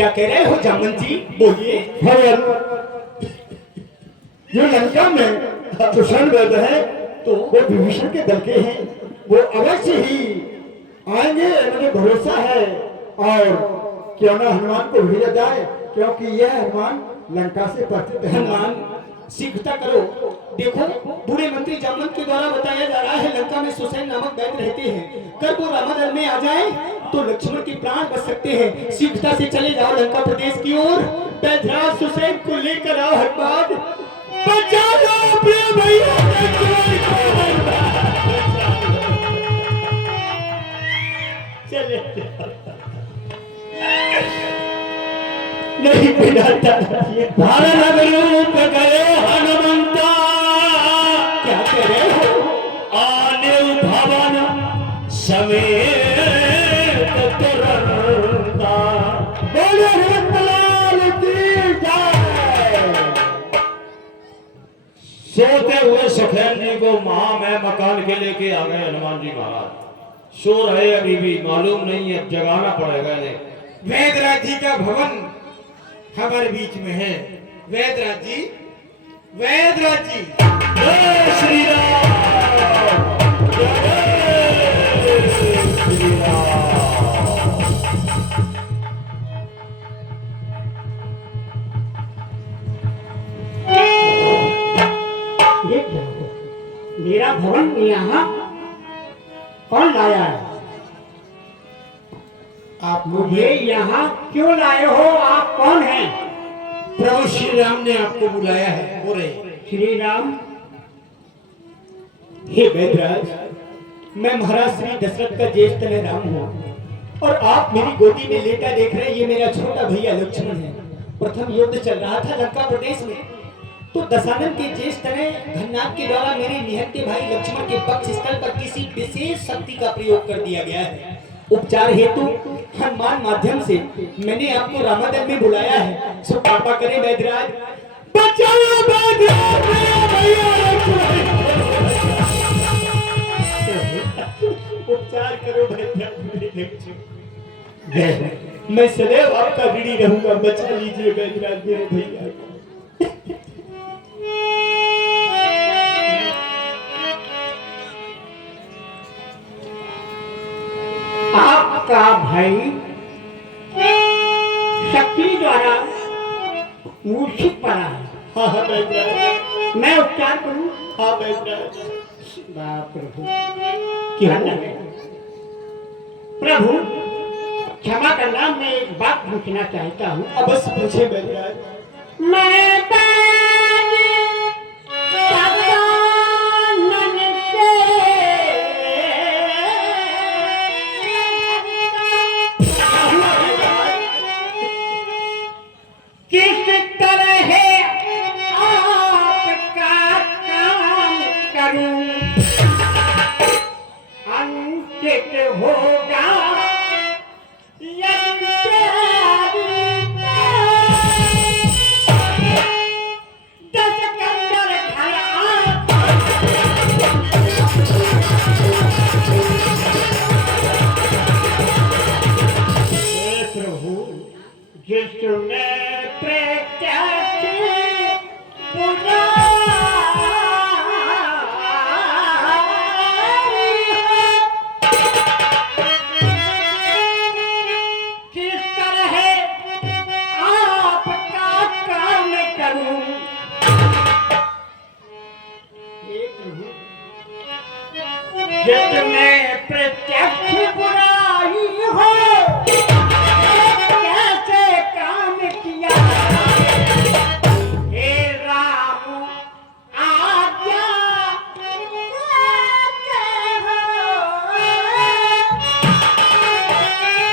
क्या कह रहे हो जामन जी, बोलिए। भगवान, जो लंका में सुषण वैद है तो वो विभीषण के दल के हैं, वो अवश्य ही आएंगे, मुझे भरोसा है। और क्यों ना हनुमान को भेजा जाए, क्योंकि यह हनुमान लंका से परिचित है। हनुमान शीघ्रता करो। देखो बूढ़े मंत्री जामन के द्वारा बताया जा रहा है लंका में सुसैन नामक दैत्य रहते हैं। कर वो रामादल में आ जाए तो लक्ष्मण के प्राण बच सकते हैं। शीघ्रता से चले जाओ लंका प्रदेश की ओर। बैधराज सुसैन को लेकर आओ हनुमान। बचा लो अपने भैया लक्ष्मण को। चले नहीं बिनाता भारत रूप करे हनुमंता। क्या कह रहे हो? आने भवन समेत तुरंता। बोलो हनुमान की जय। सोते हुए सुखैन जी को में मकान के लेके आ गए हनुमान जी महाराज। सो रहे अभी भी, मालूम नहीं है, जगाना पड़ेगा इन्हें। वैदराज जी का भवन हमारे बीच में है। वैदराज जी, वैदराज जी, जय श्री राम, जय श्री राम। ये क्या है? मेरा भवन यहाँ कौन लाया है? आप मुझे यहाँ क्यों लाए हो? आप कौन हैं? प्रभु श्री राम ने आपको बुलाया है। बोले श्री राम। हे वैदराज, मैं महाराज श्री दशरथ का ज्येष्ठ तनय राम हूँ और आप मेरी गोदी में लेटा देख रहे हैं, ये मेरा छोटा भैया लक्ष्मण है। प्रथम युद्ध चल रहा था लंका प्रदेश में, तो दशानन के ज्येष्ठ तनय घननाथ के द्वारा मेरे निहत्थे भाई लक्ष्मण के पक्ष स्थल पर किसी विशेष शक्ति का प्रयोग कर दिया गया है। उपचार हेतु हनुमान माध्यम से मैंने आपको रामादल में बुलाया है। सो कृपा करें वैदराज, बचाओ वैदराज, मेरा भैया लक्ष्मण। उपचार करो वैदराज, मेरे लक्ष्मण। मैं सदैव आपका ऋणी रहूंगा। बचा लीजिए वैदराज मेरे भैया को। आपका भाई शक्ति द्वारा मूर्छित पड़ा है। हाँ हाँ वैदराज, मैं उपचार करूं? हाँ वैदराज। बाप प्रभु, क्या लगे? प्रभु क्षमा करना, मैं एक बात पूछना चाहता हूँ। अवश्य पूछे वैदराज। मैं किस तरह आपका काम करूं, अंकित होगा प्रभु जिसने प्रत्यक्ष किस तरह आपका काम करूं। जिसने प्रत्यक्ष बुराई हो कैसे काम किया। हे राम आज्ञा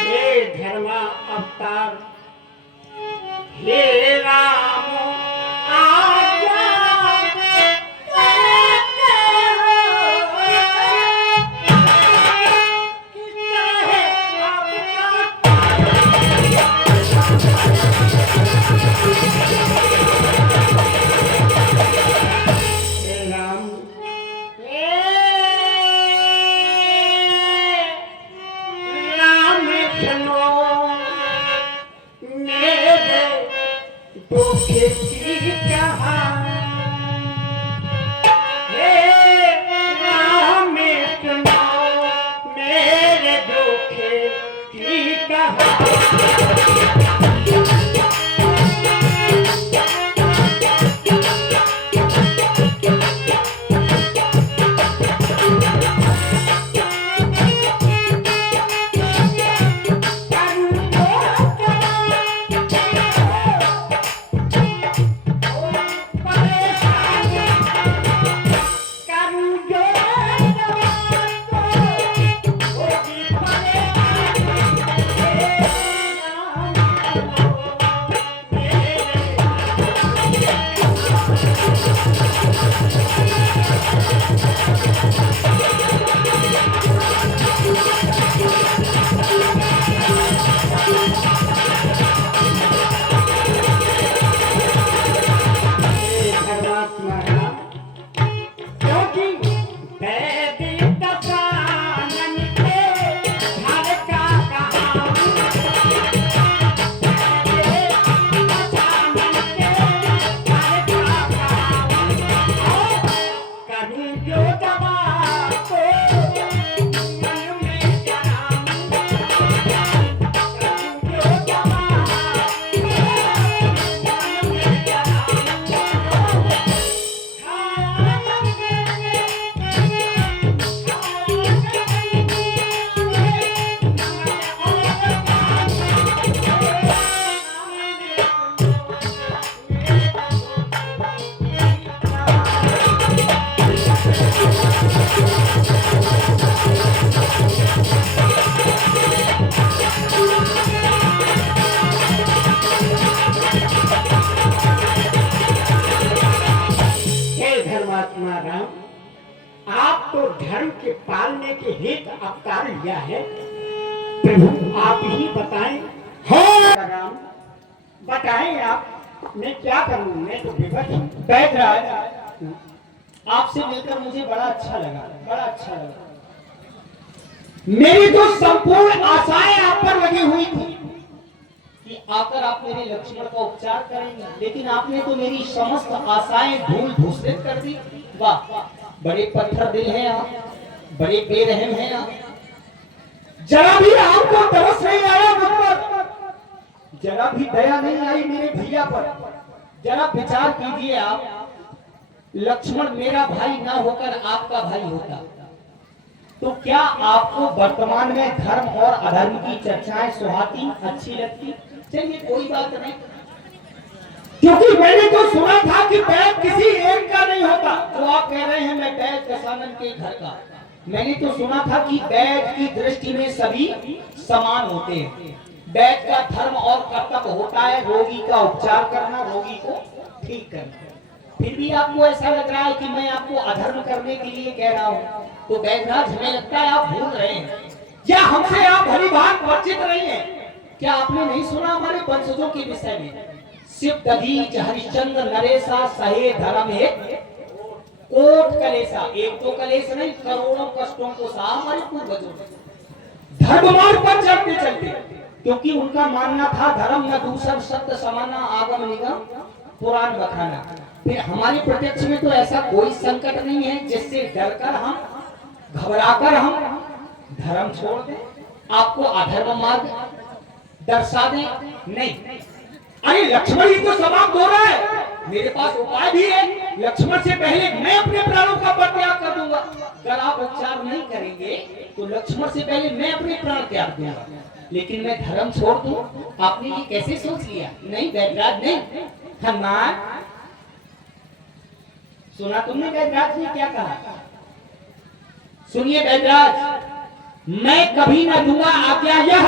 हे धर्मा अवतार। हे राम आज्ञा ये कहा राम सुनो मेरे दुखे की कहा। धर्मात्मा राम, आप तो धर्म के पालने के हेतु अवतार लिया है। प्रभु आप ही बताएं। हाँ राम बताएं आप, मैं क्या करूं, मैं तो विवश हूं। बैदराज, आपसे मिलकर मुझे बड़ा अच्छा लगा, बड़ा अच्छा लगा। मेरी तो संपूर्ण आशाएं आप पर लगी हुई थी कि आकर आप मेरे लक्ष्मण का उपचार करेंगे, लेकिन आपने तो मेरी समस्त आशाएं धूल धूसरित कर दी। वाह, बड़े पत्थर दिल हैं आप, बड़े बेरहम हैं आप। जरा भी आपको तरस नहीं आया मुझ पर, जरा भी दया नहीं आई मेरे भैया पर। जरा विचार कीजिए आप, लक्ष्मण मेरा भाई ना होकर आपका भाई होता तो क्या आपको वर्तमान में धर्म और अधर्म की चर्चाएं सुहाती, अच्छी लगती? चलिए कोई बात नहीं, क्योंकि मैंने तो सुना था कि बैल किसी एक का नहीं होता। तो आप कह रहे हैं मैं बैल दशानन के घर का, मैंने तो सुना था कि बैल की दृष्टि में सभी समान होते हैं। बैल का धर्म और कर्तव्य होता है रोगी का उपचार करना, रोगी को ठीक करना। फिर भी आपको ऐसा लग रहा है कि मैं आपको अधर्म करने के लिए कह रहा हूँ, तो बैदराज हमें लगता है आप भूल रहे हैं या हमसे आप भली भांति परिचित नहीं हैं। क्या आपने नहीं सुना हमारे वंशजों के विषय में? शिव दधीच हरिश्चंद्र नरेशा सहे धर्म है कोट कलेशा। एक तो कलेश नहीं, करोड़ों कष्टों को सहा हमारे पूर्वजों ने धर्म मार्ग पर चलते चलते, क्योंकि उनका मानना था धर्म न दूसर सत्य समाना आगम निगम पुराण बखाना। फिर हमारे प्रत्यक्ष में तो ऐसा कोई संकट नहीं है जिससे डरकर हम, घबराकर हम धर्म छोड़ दें, आपको अधर्म मार्ग दर्शा दें। नहीं, अरे लक्ष्मण ही तो समाप्त हो रहा है, मेरे पास उपाय भी है। लक्ष्मण से पहले मैं अपने प्राणों का परित्याग कर दूंगा। अगर आप उपचार नहीं करेंगे तो लक्ष्मण से पहले मैं अपने प्राण त्याग दूंगा, लेकिन मैं धर्म छोड़ दूं, आपने ये कैसे सोच लिया? नहीं बैदराज नहीं। हनुमान, सुना तुमने बैदराज ने क्या कहा? सुनिए बैदराज, मैं कभी न दूंगा आज्ञा यह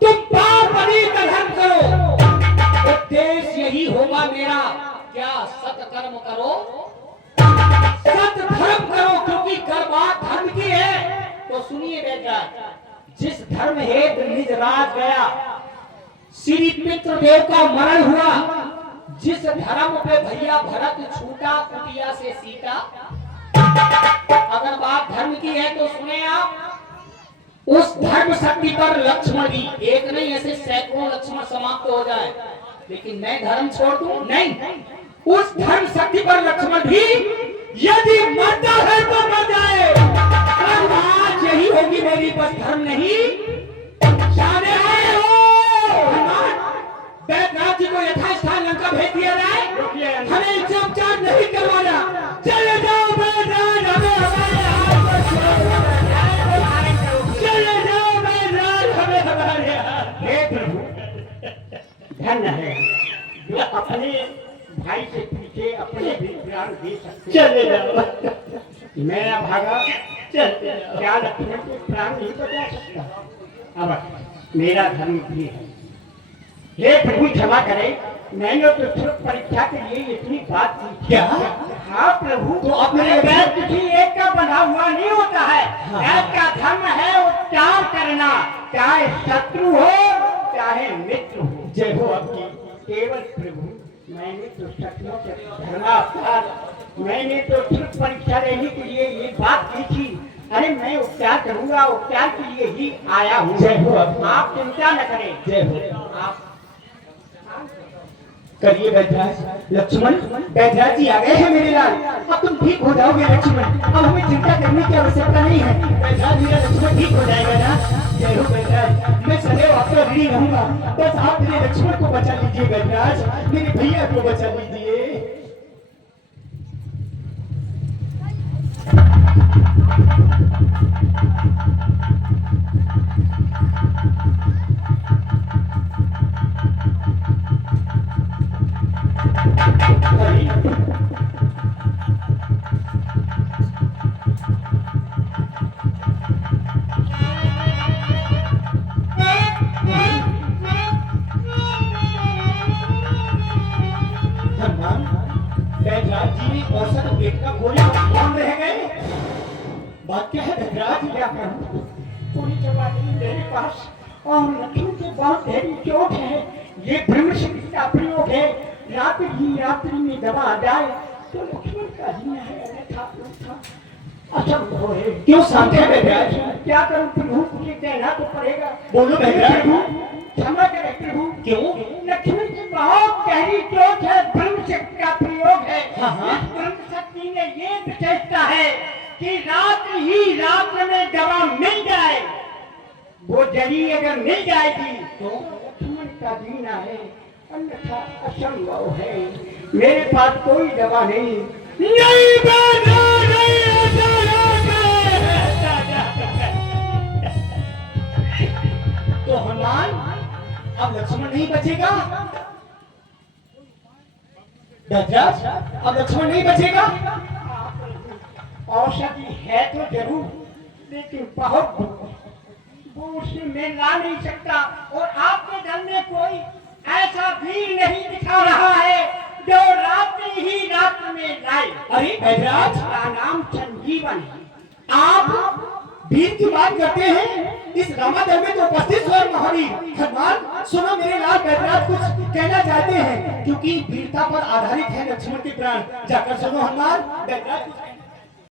तुम पाप का धर्म करो, उद्देश्य यही होगा मेरा। क्या सत कर्म करो, सत धर्म करो, क्योंकि कर बात धर्म की है। तो सुनिए बैदराज, जिस धर्म हेतु निज राज गया, श्री मित्रदेव का मरण हुआ, जिस धर्म पे भैया भरत छूटा कुटिया से सीता, अगर बात धर्म की है तो सुने आप, उस धर्म शक्ति पर लक्ष्मण भी एक नहीं, ऐसे सैकड़ों लक्ष्मण समाप्त हो जाए, लेकिन मैं धर्म छोड़ दूं? नहीं, उस धर्म शक्ति पर लक्ष्मण भी यदि मरता है तो मर जाए। और आज यही होगी मेरी बस, धर्म नहीं जाने आए हो। बैतनाथ जी को यथास्थान लंका भेज दिया जाए, हमें चुपचाप नहीं करवाना। चले जाओ बैतनाथ, हमें हमारे हाथ पर चले जाओ बैतनाथ, हमें हमारे हाथ। हे प्रभु, धन्य है जो अपने भाई से पीछे अपने भी प्राण दे सकते। चले जाओ, मेरा भागा चलते जाओ। क्या लक्ष्मण के प्राण नहीं बचा सकता? अब मेरा धर्म भी है। हे प्रभु क्षमा करें, मैंने तो सिर्फ परीक्षा के लिए इतनी बात की। क्या? हाँ प्रभु, तो अब मेरे वैद किसी एक का बना हुआ नहीं होता है। वैद का धर्म है उपचार करना, चाहे शत्रु हो चाहे मित्र हो। जय हो आपकी। केवल प्रभु, मैंने तो शत्रुओं से धर्मावतार, मैंने तो सिर्फ परीक्षा लेने के लिए ये बात की थी। अरे मैं उपचार करूंगा, उपचार के लिए ही आया हूँ। जय हो आप चिंता न करें। जय हो आप करिए बैठराज। लक्ष्मण, बैठराज जी आ गए हैं मेरे लाल। अब तुम ठीक हो जाओगे लक्ष्मण, अब हमें चिंता करने की आवश्यकता नहीं है। बैठराज, मेरा लक्ष्मण ठीक हो जाएगा ना? जय हो बैठराज, मैं सदैव आपका ऋणी रहूंगा। बस आप मेरे लक्ष्मण को बचा लीजिए बैठराज, मेरे भैया को बचा लीजिए। बैठराज जी ने औसत पेट का गोली कौन रह गए? बात क्या है बैठराज? क्या करूं? पूरी जवानी मेरे पास और लक्ष्मण के बहुत गहरी चोट है। ये ब्रह्मशक्ति का प्रयोग है। रात्रि में दबा आ जाए तो लक्ष्मण का जीना है, अन्यथा असंभव है। क्यों शांत है बैठराज? क्या करूं प्रभु, मुझे कहना तो पड़ेगा। बोलो बैठराज। क्षमा करें प्रभु। क्यों? लक्ष्मण की बहुत गहरी चोट है, ब्रह्मशक्ति का प्रयोग है। इस ब्रह्मशक्ति में ये विशेषता है कि रात में दवा मिल जाए, वो जड़ी अगर मिल जाएगी तो लक्ष्मण का जीना है, अन्यथा असंभव है। मेरे पास कोई दवा नहीं। तो हनुमान, अब लक्ष्मण नहीं बचेगा? बैठराज, अब लक्ष्मण नहीं बचेगा? औषधि है तो जरूर, लेकिन बहुत वो उससे मैं ला नहीं सकता। और आपके घर में कोई ऐसा वीर नहीं दिखा रहा है जो रात्रि में लाए। अरे बैठराज, का नाम संजीवन है। आप वीर की बात करते हैं? इस रामादल में तो उपस्थित स्वयं महावीर हनुमान। सुनो मेरे लाल, बैठराज कुछ कहना चाहते हैं, क्योंकि वीरता पर आधारित है लक्ष्मण के प्राण। जाकर सुनो हनुमान, बैठराज कुछ